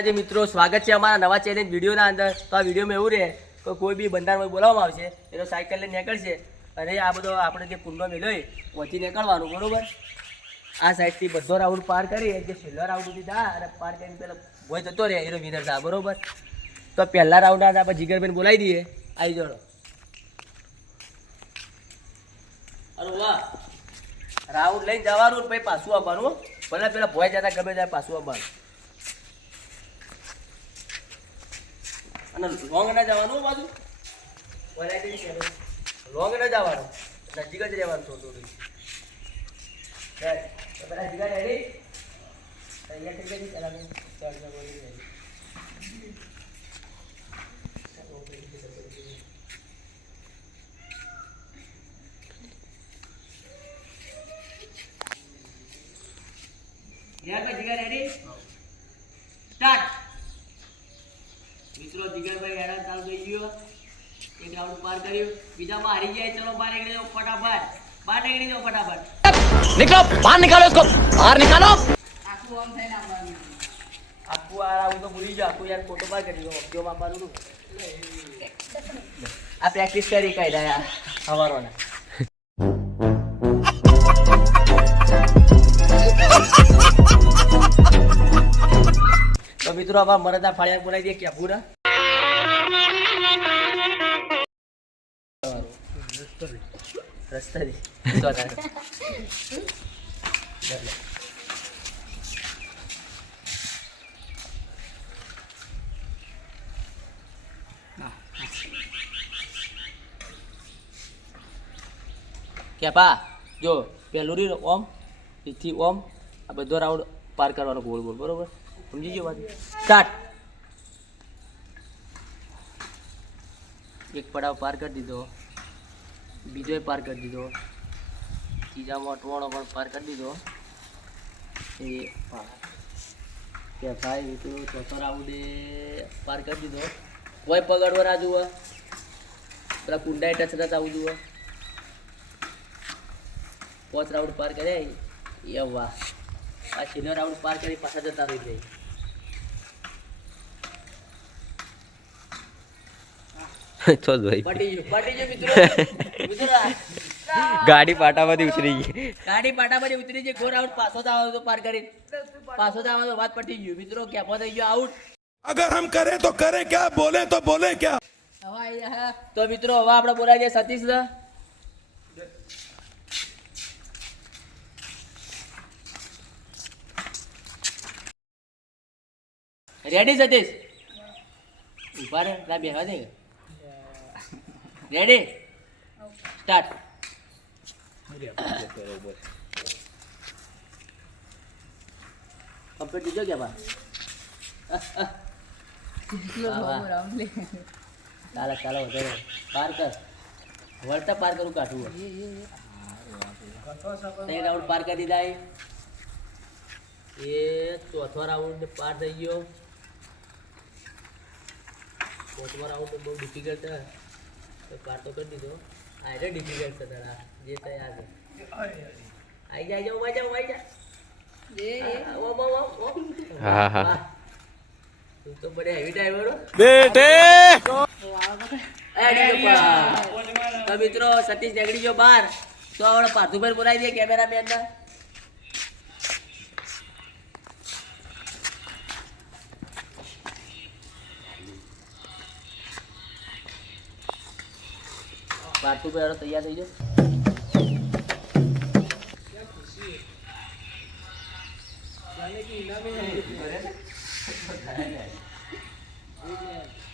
જે મિત્રો સ્વાગત છે અમારા નવા ચેલેન્જ વિડીયોના અંદર. તો આ વિડીયોમાં એવું રહે કે કોઈ બી બંધારમાં બોલાવવામાં આવશે, એનો સાયકલ લઈને નીકળશે અને આ બધો આપણે જે કુંડો મેળ્યો વચ્ચે નીકળવાનું, બરોબર. આ સાઈડથી બધો રાઉન્ડ પાર કરી જે છેલ્લો રાઉન્ડ સુધી દા અને પાર કરીને પેલા ભોય જતો રહે એનો વિનર થાય, બરોબર. તો પહેલા રાઉન્ડ આપણે જીગરભાઈને બોલાવી દઈએ, આવી જોડો. અરે વાહ, રાઉન્ડ લઈને જવાનું પછી પાછું આવવાનું, ભલે પેલા ભોય જતા ગમે જાય પાછું આવવાનું. અને લોંગ ના જવાનું બાજુ લોંગ ના જવાનું, નજીક જ રહેવાનું થોડું. પેલા જીગા રેડી તૈયાર થઈ ગઈ પેલા જીગા રેડી સ્ટાર્ટ. મિત્રો જીગરભાઈ હેરાન ચાલુ થઈ ગયો, એક રાઉન્ડ પાર કર્યું, બીજામાં હારી જાય. ચલો બહાર નીકળી જાઓ ફટાફટ, બહાર નીકળી જાઓ ફટાફટ. निकलो बाहर निकालो इसको बाहर निकालो. આખું આમ થઈને આવવાનું, આખું આ રાઉન્ડ તો ભૂલી જાઓ. આખું યાર ફોટો પાર કરી દો, કેમ આપવાનું આ પ્રેક્ટિસ કરી કાઢ્યા યાર સવારોને. તો મિત્રો આવા મરદના ફાળિયા બોલાવી દે ક્યાં પૂરા રસ્તા ક્યાં પા જો પેલું રી ઓમ એથી ઓમ આ બધો રાઉન્ડ પાર કરવાનો ગોળ ગોળ, બરોબર. સમજી ગયો વાત? સ્ટાર્ટ. એક પડાવ પાર કરી દીધો, બીજો પાર કરી દીધો, ત્રીજામાં અટવાણો પણ પાર કરી દીધો. એ કે ભાઈ તો ચોથો રાઉન્ડે પાર કરી દીધો. કોઈ પગડવા ના જુઓ, પેલા કુંડાઈ ટચ નથી આવું જુઓ. 5 રાઉન્ડ પાર કરે એ વાહ. આ છેલ્લો રાઉન્ડ પાર કરી પાછા જતા રહી જાય. ગાડી પાટામાંથી ઉતરી ગઈ, ગાડી પાટામાંથી ઉતરી ગઈ. 4 રાઉન્ડ પાછો જ આવવાનો પાર કરી પાછો જ આવવાનો, વાત પટી ગયું. મિત્રો કેપો થઈ ગયો આઉટ. अगर हम करें तो करें क्या, बोले तो बोले क्या. તો મિત્રો હવે આપણે બોલાવીએ સતીશ. રેડી સતીશ? ઉભા રે, ના બેહવા દે. Ready start. કમ્પ્લીટ દીધો કે બા? ચાલો ચાલો વધારે પાર કર, વળતા પાર કરું કાઢવું. 3 રાઉન્ડ પાર કરી દીધા. એ ચોથો રાઉન્ડ પાર થઈ ગયો. 4થો રાઉન્ડ બહુ ડિફિકલ્ટ છે તો પાર તો કરી દીધો. આ એટલે ડિફિકલ્ટ છે તારા જે તૈયાર છે. આવી જા આવી જા આવી જા. હા હા તું તો બડે હેવી ડ્રાઈવર હો બેટે. તો મિત્રો સતીશ નીકળી ગયો બહાર. તો હવે પાર્થુભાઈ બોલાવી દે કેમેરામેન ને. પાર્થુભાઈ તૈયાર થઈ જાઓ.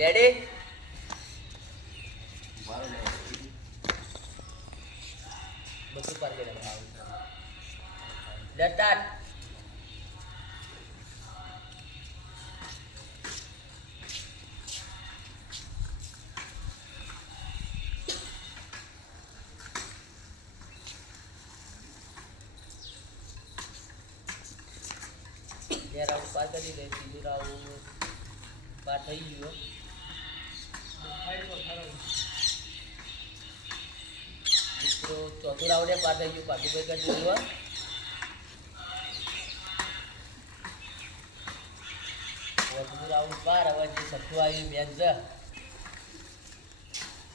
રેડી બધું પાર કરી સ્ટાર્ટ. રાઉન્ડ પાર કરી દે, ત્રીજું રાઉન્ડ પાર થઈ ગયો. મિત્રો ચોથું રાઉન્ડે પાર થઈ ગયું. પાર્થિભાઈ કરી દીધું. વચનું રાઉન્ડ પાર. હવે જે છઠ્ઠું આવ્યું મેન છે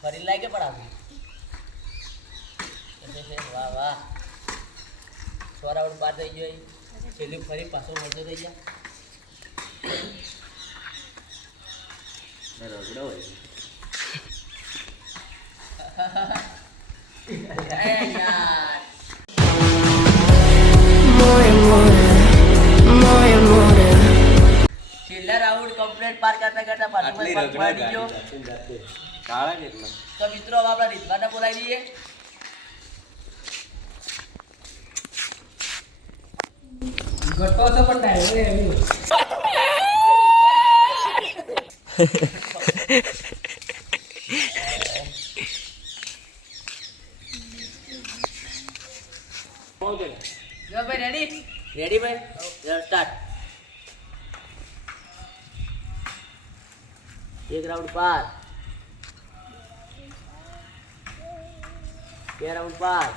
ફરી લાગે પણ આવ્યું. વાહ વાહ, 6 રાઉન્ડ પાર થઈ ગયો. છેલ્લી ફરી પાછો વળતો થઈ ગયા. રગડો હોય યાર છેલ્લા રાઉન્ડ કમ્પ્લીટ પાર કરતા કરતા પાછું પગ પડી ગયો. કાળા કેટલા તો મિત્રો હવે આપણે રીતવાને બોલાવી દઈએ. ઘટતો તો પણ ડાયરો જો ભાઈ રેડી ભાઈ સ્ટાર્ટ. એક રાઉન્ડ પાર, 2 રાઉન્ડ પાર,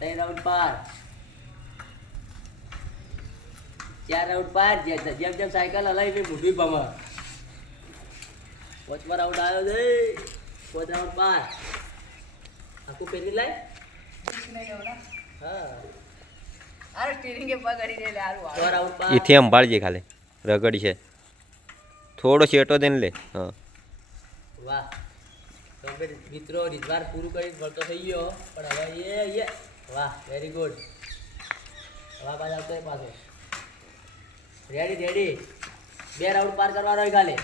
3 રાઉન્ડ પાર, 4 રાઉન્ડ પાર. જેમ જેમ સાયકલ હલાવી મેં મોઢું ભમા. 5મા રાઉન્ડ આવ્યો છે. 5 રાઉન્ડ પાર. આખું પેલી લાય. હા 6 રાઉન્ડ પાર. એથી અંબાળજે ખાલી રગડી છે થોડો શેટો દઈને લે. હા વાહ, તો હવે મિત્રો રીતવાર પૂરું કરીને વળતો થઈ ગયો. પણ હવે એ વાહ, વેરી ગુડ. હવે પાછો આવતો પાછો. રેડી 2 રાઉન્ડ પાર કરવાનો હોય ખાલી.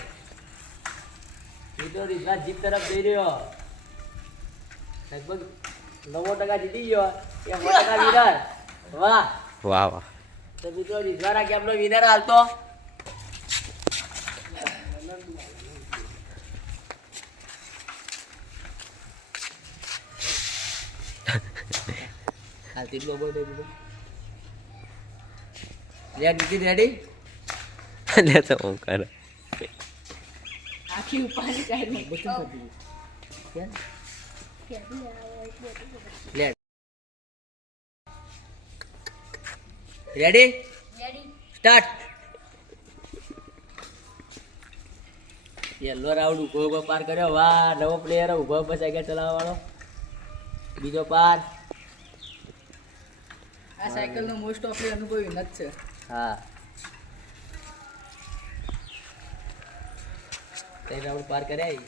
મિત્રો રીતવાર જીત તરફ જઈ રહ્યો. લગભગ 90% જીતી ગયો. એ 1% વિનર. વાહ વાહ વાહ તો મિત્રો રીતવાર આ ગેમનો વિનર હાલતો. હાલતી જ લોબો દે દીધો. રેડી લે તો હું કરે આખી ઉપાડી કાઢી રેડી સ્ટાર્ટ. યલો રાઉન્ડ ઉભો પાર કર્યો. વાહ, નવો પ્લેયર ઉભો સાયકલ ચલાવવા વાળો. બીજો પાર. આ સાયકલ નો મોસ્ટ ઓફ અનુભવી ન જ છે. હા 3 રાઉન્ડ પાર કર્યા.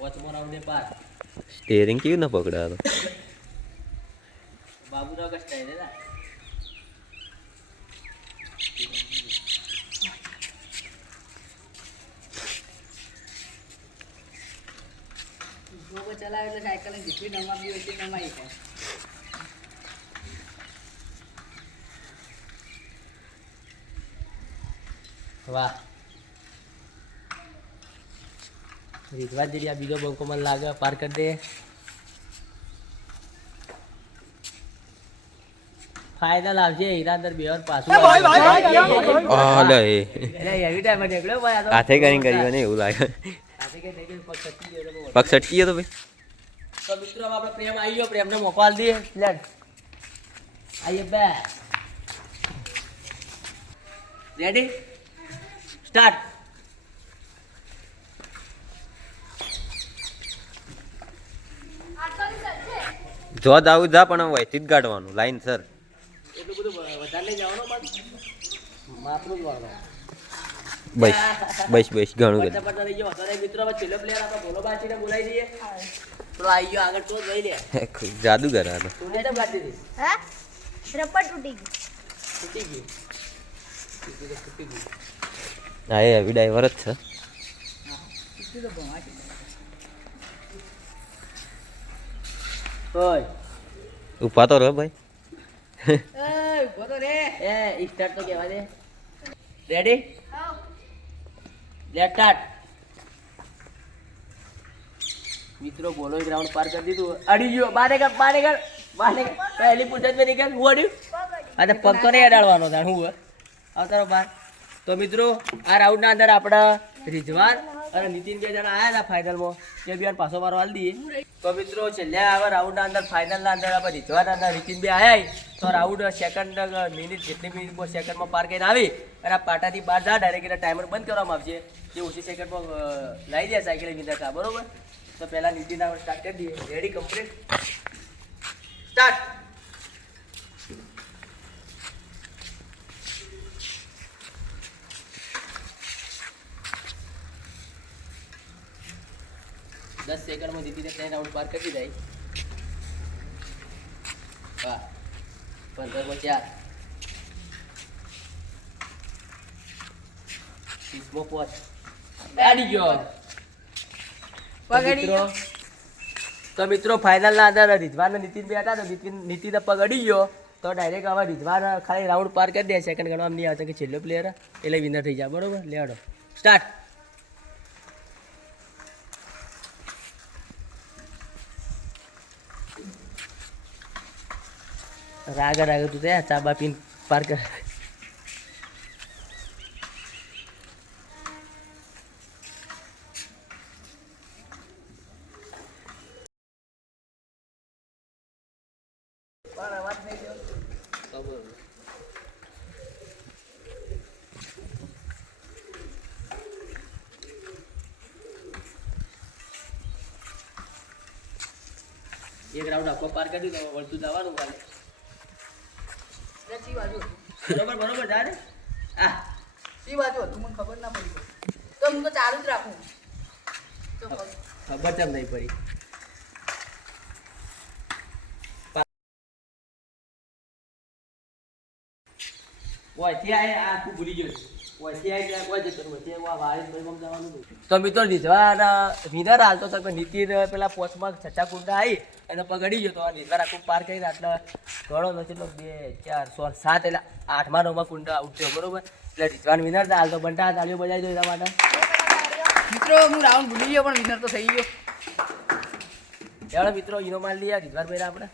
વચમો રાઉન્ડ પાર. સ્ટેરિંગ કેવું ના પકડાતો બાબુરાવ का स्टाइल है ना. ગોગો ચલાવે એટલે સાયકલ ને જેટલી નમાવી હોય એટલી નમાઈ જાય. વાહ, રીતવા જેવી આ બીજો બંકો મને લાગે પાર કરી દે. ફાઇનલ આવશે હીરાંદર બેવર પાછું. લે એવી ટાઈમ નીકળ્યો ભાઈ. આ તો હાથે કરીને કર્યું ને એવું લાગે. હાથે કઈ નહીં, પગ છટકી ગયો તો પગ સટકી ગયો તો ભાઈ. તો મિત્રો હવે આપણે પ્રેમ આવી ગયો. પ્રેમને મોકો આલી દઈએ. લેટ આઈએ બે. Ready start. જો આવું જા પણ વહીથી જ ગાડવાનું લાઈન સર. એટલું બધું વધારે લઈ જવાનું બાદ માપનું જ વાળવાનું. બસ ઘણું પડતા પડતા થઈ ગયો. અત્યારે મિત્રો હવે છેલ્લો પ્લેયર આપણે ભોલો બાચીને બોલાવી દઈએ. પેલો આવી ગયો આગળ. તો જોઈ લે. બધું જાદુગર આ તો. તું નહીં બાચી હતી. હા રબર તૂટી ગઈ. તૂટી ગયું. તૂટી ગયું. હા એ એવી ડ્રાઈવર જ છે. ઓય ઉભા તો રહો ભાઈ. એ ઉભો તો રે. એ સ્ટાર્ટ તો કહેવા દે. Ready late start. મિત્રો બોલો ગ્રાઉન્ડ પાર કરી દીધું. અડી ગયો. બારે કર પહેલી પૂછત મેં નીકળ. હું અડ્યું. આ તો પગ તો નહીં અડાડવાનો તાણ. હું આવતારો બાર. તો મિત્રો આ રાઉન્ડના અંદર આપણા રિઝવાન અને નીતિન 2 જણા આયા હતા ફાઇનલમાં તે બી પાછો મારો હાલ દઈએ. તો મિત્રો છેલ્લે હવે રાઉન્ડના અંદર ફાઇનલના અંદર આપણે રીઝવાના અંદર નીતિન 2 આયા તો રાઉન્ડ સેકન્ડ મિનિટ જેટલી મિનિટ સેકન્ડમાં પાર કરીને આવી અને આ પાટાથી બહાર જા ડાયરેક્ટ એટલે ટાઈમર બંધ કરવામાં આવશે જે ઓછી સેકન્ડમાં લાવી દે સાયકલ વિનર હતા બરોબર. તો પહેલા નીતિન આપણે સ્ટાર્ટ કરી દઈએ. Ready complete start. દસ સેકન્ડમાં જીતીને 3 રાઉન્ડ પાર કરી દીધા. વાહ 15માં 4 30માં 5 ગાડી ગયો. પગડી ગયો. તો મિત્રો ફાઇનલના અંદર રિઝવાન અને નીતિન 2 હતા તો નીતિને પગ અડી ગયો તો ડાયરેક્ટ હવે રિઝવાન ખાલી રાઉન્ડ પાર કરી દે સેકન્ડ ગણવામાં નહીં આવતા કે છેલ્લો પ્લેયર એટલે વિનર થઈ જાય બરોબર. લેવાડો સ્ટાર્ટ. રાગ તું તો ચા બા પીને પાર કર. એક રાઉન્ડ આખો પાર કરી દીધો વળતું જવાનું કાલે સી બાજુ હતું? બરોબર જા ને. આ સી બાજુ હતું મને ખબર ના પડી તો હું તો ચાલુ જ રાખું તો ખબર કેમ નહીં પડી. તો મિત્રો રીઝવાના વિનર હાલ તો નીતિન પેલા પોસ્ટમાં છઠ્ઠા કુંડા આવી એને પગડી ગયો તો રીઝવાન આખું પાર કરીને આટલા ઘણો નથી 2 4 6 7 એટલે 8મા 9મા કુંડા ઉઠ્યો બરોબર. એટલે રીઝવાન વિનર હતા હાલ તો બંટા તાળીઓ બજાવી દો એના માટે. મિત્રો હું રાઉન્ડ ભૂલી ગયો પણ વિનર તો થઈ ગયો. ચાલો મિત્રો ઈનો માલ લઈએ રીઝવાન ભાઈ આપણે.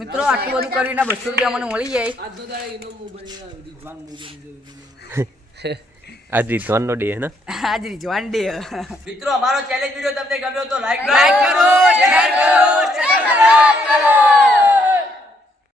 મિત્રો આટલું બધું કરીને 200 રૂપિયા મને મળી જાય. આજ રીતવાનનો ડે હે ને. આજ રીઝવાન ડે. મિત્રો અમારો ચેલેન્જ વિડિયો તમને ગમ્યો તો લાઈક લાઈક કરો, શેર કરો, સબસ્ક્રાઇબ કરો.